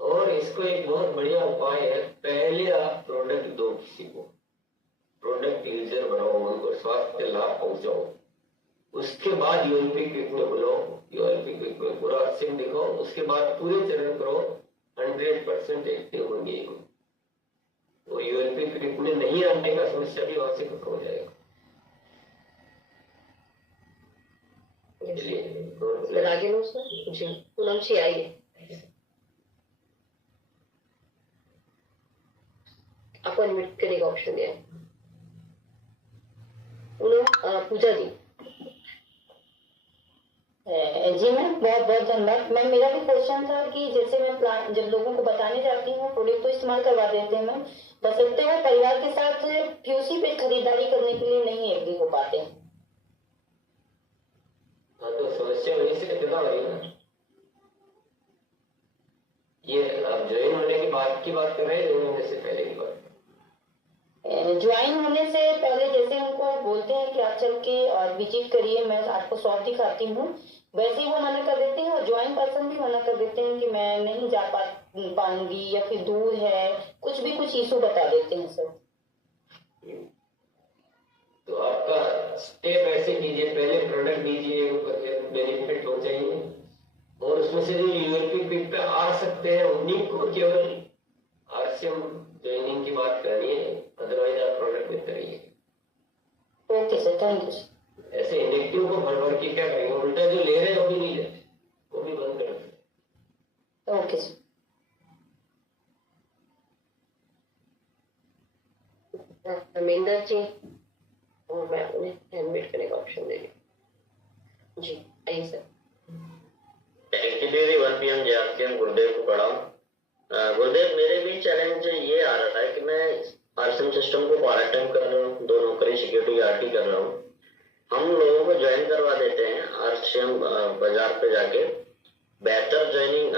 और इसको एक बहुत बढ़िया उपाय है, पहले आप प्रोडक्ट दो, किसी को प्रोडक्ट यूजर बनाओ, उनको स्वास्थ्य लाभ पहुंचाओ, उसके बाद यूएलपी क्विक में बुलाओ, यूएलपी क्विक में पूरा सिम दिखाओ, उसके बाद पूरे चरण करो, 100% एक्टिव होंगे। वो यूएलपी क्विक में नहीं आने का समस्या भी वहां से खत्म हो जाएगा। आगे लो सर जी, पूनम जी आइए। आपको अनम्यूट करने का ऑप्शन दिया है। पूजा जी। जी मैम, बहुत बहुत धन्यवाद मैम। मेरा भी क्वेश्चन था कि जैसे मैं प्लान जब लोगों को बताने जाती हूँ प्रोडक्ट तो इस्तेमाल करवा देते हैं मैम, बशर्ते वो परिवार के साथ पीयूसी पे खरीदारी करने के लिए नहीं एग्री हो पाते हैं। हाँ, तो समस्या वहीं से पैदा हो रही है ना। ये आप ज्वाइन होने की बात कर रहे हैं, ज्वाइन होने से पहले की बात? ज्वाइन होने से पहले जैसे उनको बोलते हैं कि आप चल के और विजिट करिए, मैं आपको शॉप दिखाती हूँ, वैसे ही वो मना कर देते हैं। और ज्वाइन पर्सन भी मना कर देते हैं कि मैं नहीं जा पाऊंगी या फिर दूर है, कुछ इशू बता देते हैं सर। तो आपका स्टेप ऐसे कीजिए, पहले प्रोडक्ट दीजिए, बेनिफिट हो चाहिए, और उसमें से जो यूएलपी क्विक पे आ सकते हैं उन्हीं को केवल आरसीएम ज्वाइनिंग की बात करनी है, अदरवाइज आप प्रोडक्ट में करिए। Okay sir, thank you. ऐसे इनेक्टिव को भर के क्या करेंगे, उल्टा जो ले रहे हैं वो भी नहीं लेते, वो भी बंद कर देते। Okay sir. धर्मेंद्र जी, और मैं उन्हें अनम्यूट करने का ऑप्शन दे रही हूँ जी, आइए सर। थैंक यू दीदी। 1 PM JRCM गुरुदेव को पढ़ा। गुरुदेव, मेरे भी चैलेंज ये आ रहा है कि मैं आरसीएम सिस्टम को पार्ट टाइम कर रहा हूँ, 2 नौकरी सिक्योरिटी गार्ड कर रहा हूँ। हम लोगों को ज्वाइन करवा देते हैं आरसीएम बाजार पे जाके, बेहतर ज्वाइनिंग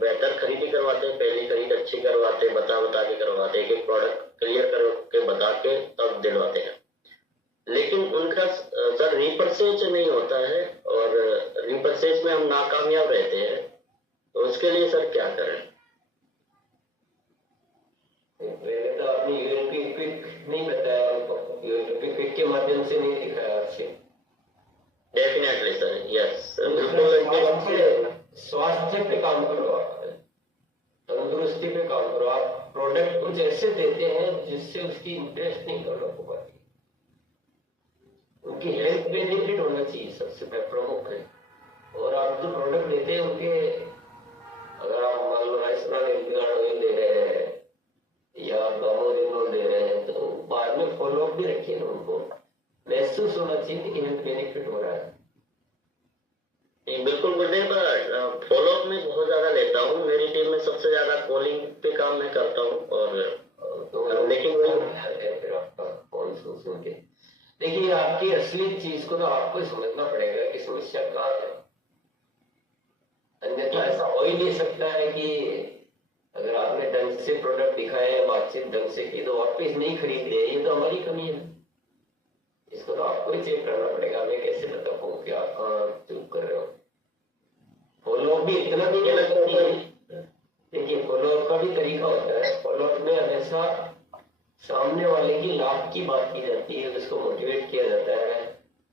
बेहतर खरीदी करवाते हैं, पहली खरीद अच्छी करवाते हैं, बता के करवाते हैं, एक प्रोडक्ट क्लियर करके बता के तब दिलवाते हैं। लेकिन उनका सर रीपरचेज नहीं होता है, और रीपरचेज में हम नाकामयाब रहते हैं, तो उसके लिए सर क्या करें? पहले तो आपने यूएलपी क्विक नहीं बताया उनको, यूएलपी क्विक के माध्यम से नहीं दिखाया आपसे। डेफिनेटली सर, यस बिल्कुल। स्वास्थ्य पे काम करो, आप तंदुरुस्ती पे काम करो। आप प्रोडक्ट कुछ ऐसे देते हैं जिससे उसकी इंटरेस्ट नहीं डेवलप हो पाती, उनकी हेल्थ बेनिफिट होना चाहिए सबसे प्रमुख है। और आप जो प्रोडक्ट देते हैं उनके, अगर आप मान लो ऑयल दे रहे हैं या गामोरिनोल दे रहे हैं, तो बाद में फॉलोअप भी रखिए ना, उनको महसूस होना चाहिए कि हेल्थ बेनिफिट हो रहा है। बिल्कुल गुरुदेव, फॉलोअप में बहुत ज्यादा लेता हूँ। मेरी टीम में सबसे ज्यादा कॉलिंग पे काम मैं करता हूँ, और लेकिन फिर आपका कॉल सुन के देखिए, आपकी असली चीज को तो आपको समझना पड़ेगा कि समस्या कहाँ है। अन्यथा ऐसा हो ही नहीं सकता है कि अगर आपने ढंग से प्रोडक्ट दिखाया, बातचीत ढंग से की, तो वापस नहीं खरीद रहे, ये तो हमारी कमी है। इसको तो आपको ही चेक करना पड़ेगा। मैं कैसे बता पाऊँ कि आप कहाँ चूक कर रहे हो। फॉलोअप भी इतना भी नहीं लगता है। देखिए, फॉलोअप का भी तरीका होता है। फॉलोअप में हमेशा सामने वाले की लाभ की बात की जाती है, उसको मोटिवेट किया जाता है।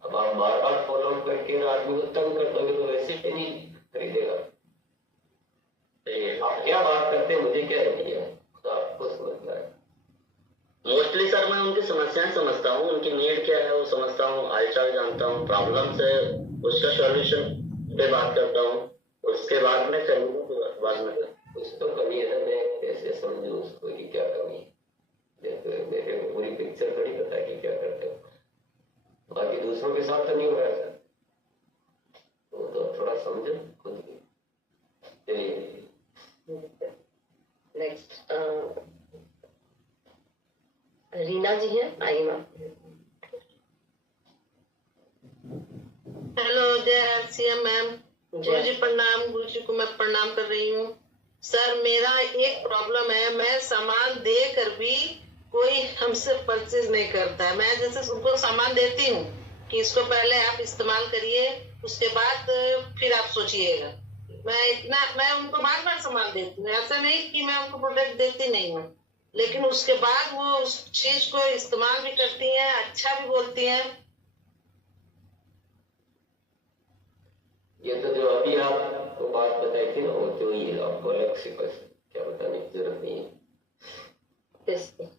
अब आप बार बार फॉलोअप करके आदमी को तंग कर दोगे तो वैसे ही नहीं खरीदेगा। आप क्या बात करते हैं, मुझे क्या रखिए, तो आपको समझना है। मोस्टली सर मैं उनकी समस्याएं समझता हूँ, उनकी नीड क्या है वो समझता हूँ, हालचाल जानता हूँ, प्रॉब्लम से उसका सॉल्यूशन पे बात करता हूँ, उसके बाद में खरीदूं के बाद में कुछ तो कमी है ना, मैं कैसे समझूं उसको कि क्या कमी है। मेरे पूरी पिक्चर थोड़ी पता है कि क्या करते हो, बाकी दूसरों के साथ तो नहीं हो रहा है, तो थोड़ा समझो खुद भी। चलिए नेक्स्ट रीना जी है, आइए मैम। हेलो, जय सीएम मैम। गुरु जी प्रणाम। गुरु जी को मैं प्रणाम कर रही हूँ। सर, मेरा एक प्रॉब्लम है, मैं सामान दे कर भी कोई हमसे परचेज नहीं करता है। मैं जैसे उनको सामान देती हूँ कि इसको पहले आप इस्तेमाल करिए, उसके बाद फिर आप सोचिएगा। मैं उनको बार बार सामान देती हूँ, ऐसा नहीं कि मैं उनको प्रोडक्ट देती नहीं हूँ, लेकिन उसके बाद वो उस चीज को इस्तेमाल भी करती हैं, अच्छा भी बोलती हैं। ये तो जो अभी आपको बात बताई थी ना, वो तो ये आपको अलग से बस क्या बताने की जरूरत नहीं है।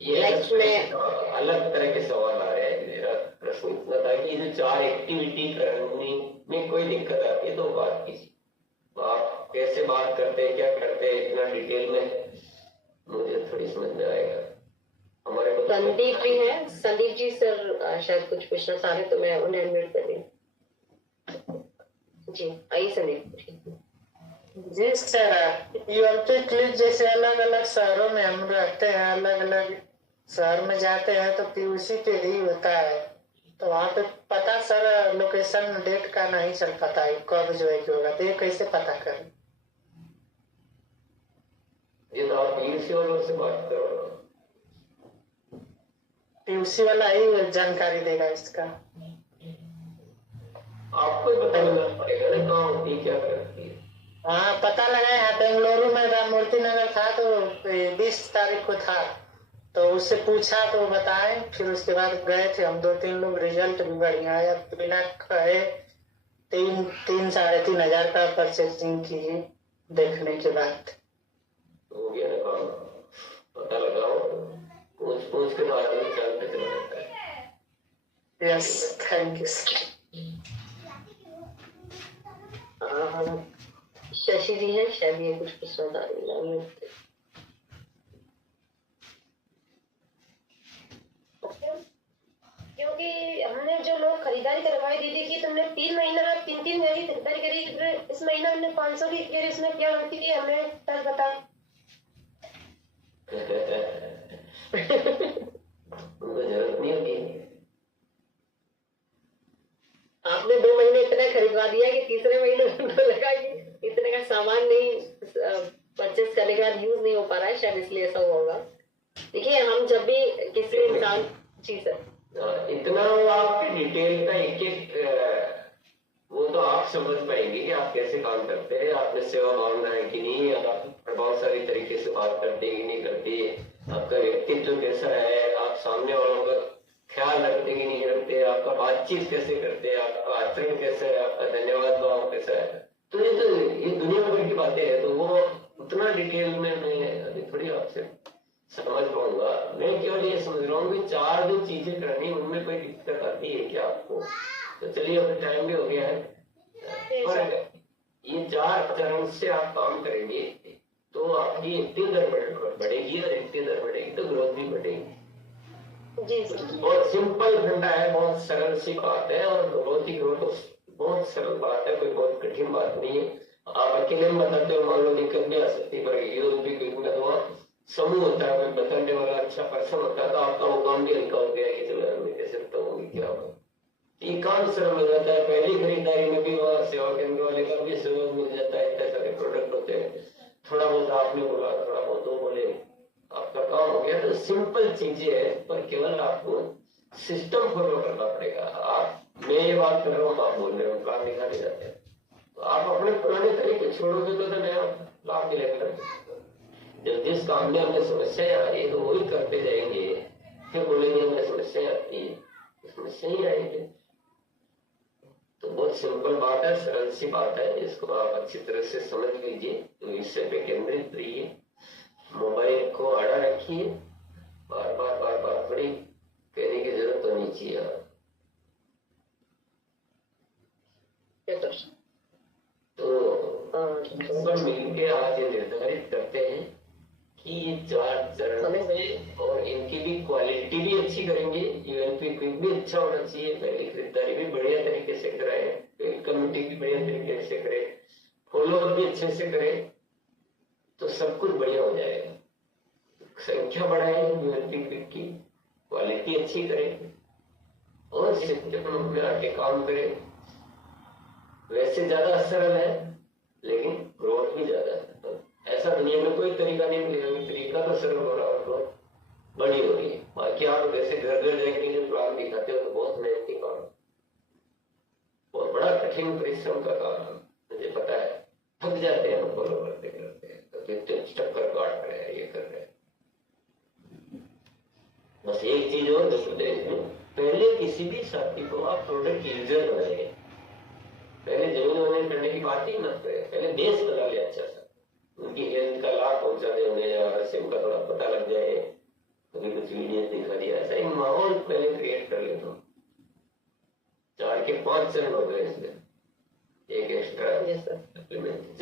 ये नेक्स्ट में अलग तरह के सवाल आ रहे हैं। मेरा प्रश्न इतना था कि जो 4 एक्टिविटी करने में कोई दिक्कत आती है तो बात कीजिए, आप कैसे बात करते हैं, क्या करते हैं, इतना डिटेल में मुझे थोड़ी समझ में आएगा। हमारे को संदीप जी हैं, संदीप जी सर शायद कुछ पूछना चाह रहे, तो मैं उन्हें अनम्यूट कर रही। जी आइए संदीप। जी सर, यूएलपी क्लिक जैसे अलग अलग शहरों में हम रहते हैं, अलग अलग शहर में जाते हैं तो पीयूसी पे ही होता है, तो वहाँ पे पता सर लोकेशन डेट का नहीं चल पाता है कब जो है कि होगा, तो ये कैसे पता करें? ये तो आप पीयूसी वालों से बात करो, पीयूसी वाला ही जानकारी देगा इसका। आपको बताना पड़ेगा ना कहाँ होती है, क्या करती है। हाँ पता लगा, यहाँ बेंगलुरु में राममूर्ति नगर था तो 20 तारीख को था, तो उससे पूछा तो बताए, फिर उसके बाद गए थे हम 2-3 लोग, रिजल्ट भी बढ़िया आया, बिना कहे 3-3,500 हजार का परचेसिंग की देखने के बाद। हो गया ना काम, पता लगाओ, पूछ के तो आदमी जानते चला जाता है। Yes thank you sir. Shashi ji हैं, शायद ये कुछ पूछना चाह रही हैं। क्योंकि हमने जो लोग खरीदारी करवाई दीदी की, तुमने 3 महीना 3-3 मेरी खरीदारी करी, इस महीना हमने 500 की करी, इसमें क्या गलती की हमें तब बता। उनको जरूरत नहीं होगी, आपने 2 महीने इतना खरीदवा दिया कि तीसरे महीने उनको लगा कि इतने का सामान नहीं परचेस करने के बाद यूज नहीं हो पा रहा है, शायद इसलिए ऐसा हुआ होगा। देखिए हम जब भी किसी इंसान, जी सर, इतना आपके डिटेल का एक वो तो आप समझ पाएंगे कि आप कैसे काम करते हैं, आपने सेवा भावना है कि नहीं, आप प्रभावशाली तरीके से बात करते हैं कि नहीं करते, आपका व्यक्तित्व कैसा है, आप सामने वालों का ख्याल रखते कि नहीं रखते, आपका बातचीत कैसे करते हैं, आपका आचरण कैसा है, आपका धन्यवाद भाव कैसा है। तो ये दुनिया भर की बातें हैं, तो वो उतना डिटेल में मैं अभी थोड़ी आपसे समझ पाऊंगा। मैं केवल ये समझ रहा हूँ कि 4 जो चीजें करनी, उनमें कोई दिक्कत आती है क्या आपको? तो चलिए अभी टाइम भी हो गया है, और ये 4 चरण से आप काम करेंगे तो आपकी एक्टिव दर बढ़ेगी, और एक्टिव दर बढ़ेगी तो ग्रोथ भी बढ़ेगी। बहुत सिंपल फंडा है, बहुत सरल सी बात है, और ग्रोथ ही ग्रोथ बहुत सरल बात है, कोई बहुत कठिन बात नहीं है। आप अकेले में बताते हो, मान लो दिक्कत भी आ सकती है, पर यूएलपी में समूह होता है, कोई बताने वाला अच्छा पर्सन होता है, तो आपका वो काम भी हल्का हो गया कि चलो मैं कैसे बताऊंगी क्या होगा, ये काम सरल हो जाता है। पहली खरीदारी में भी वहाँ सेवा केंद्र वाले का भी सहयोग मिल जाता है, इतने सारे प्रोडक्ट होते हैं, थोड़ा बहुत आपने बोला, थोड़ा बहुत वो बोले, आपका काम हो गया। तो सिंपल चीजें है, पर केवल आपको सिस्टम फॉलो करना पड़ेगा। आप, मैं ये बात कर रहा हूँ, आप बोल रहे हो, काम दिखाने जाते हैं, तो आप अपने पुराने तरीके छोड़ोगे तो नया लाभ मिलेगा। जब जिस काम में हमें समस्याएं आ रही है तो वही करते जाएंगे, फिर बोलेंगे हमें समस्याएं आती है, समस्या ही आएगी। तो बहुत सिंपल बात है, सरल सी बात है, इसको आप अच्छी तरह से समझ लीजिए, तो विषय पे केंद्रित रहिए, मोबाइल को आड़ा रखिए, बार बार थोड़ी कहने की जरूरत तो नहीं चाहिए। तो मिलके आज ये निर्धारित करते हैं कि ये 4 चरण है, और इनकी भी क्वालिटी भी अच्छी करेंगे, यूएलपी क्विक भी अच्छा होना चाहिए, पहली खरीदारी भी बढ़िया तरीके से कराए, कम्युनिटी भी बढ़िया तरीके से करे, फॉलोअप भी अच्छे से करे, तो सब कुछ बढ़िया हो जाएगा। संख्या बढ़ाए, यूएलपी क्विक की क्वालिटी अच्छी करे, और सिस्टम में आके काम करे। वैसे ज्यादा सरल है, लेकिन ग्रोथ भी ज्यादा है। तो ऐसा दुनिया में कोई तरीका नहीं मिलेगा, तरीका तो सरल हो रहा है, ग्रोथ बड़ी हो रही है। बाकी आप जैसे घर घर जाके जो प्लान दिखाते हो तो बहुत मेहनती काम, बहुत बड़ा कठिन परिश्रम का काम है, मुझे पता है, थक जाते हैं हम फॉलो करते करते, तो चक्कर काट रहे हैं, ये कर रहे हैं। बस एक चीज और इसमें, पहले किसी भी साथी को आप प्रोडक्ट यूजर बनाए, पहले जमीन वमीन करने की बात ही मत करे, पहले बेस बना ले अच्छा सा, उनकी हेल्थ का लाभ पहुंचा दे उन्हें, और से उनका थोड़ा पता लग जाए, कभी कुछ वीडियो दिखा दिया, ऐसा एक माहौल पहले क्रिएट कर ले। तो 4 के 5 चरण हो गए इसमें, एक एक्स्ट्रा सप्लीमेंट।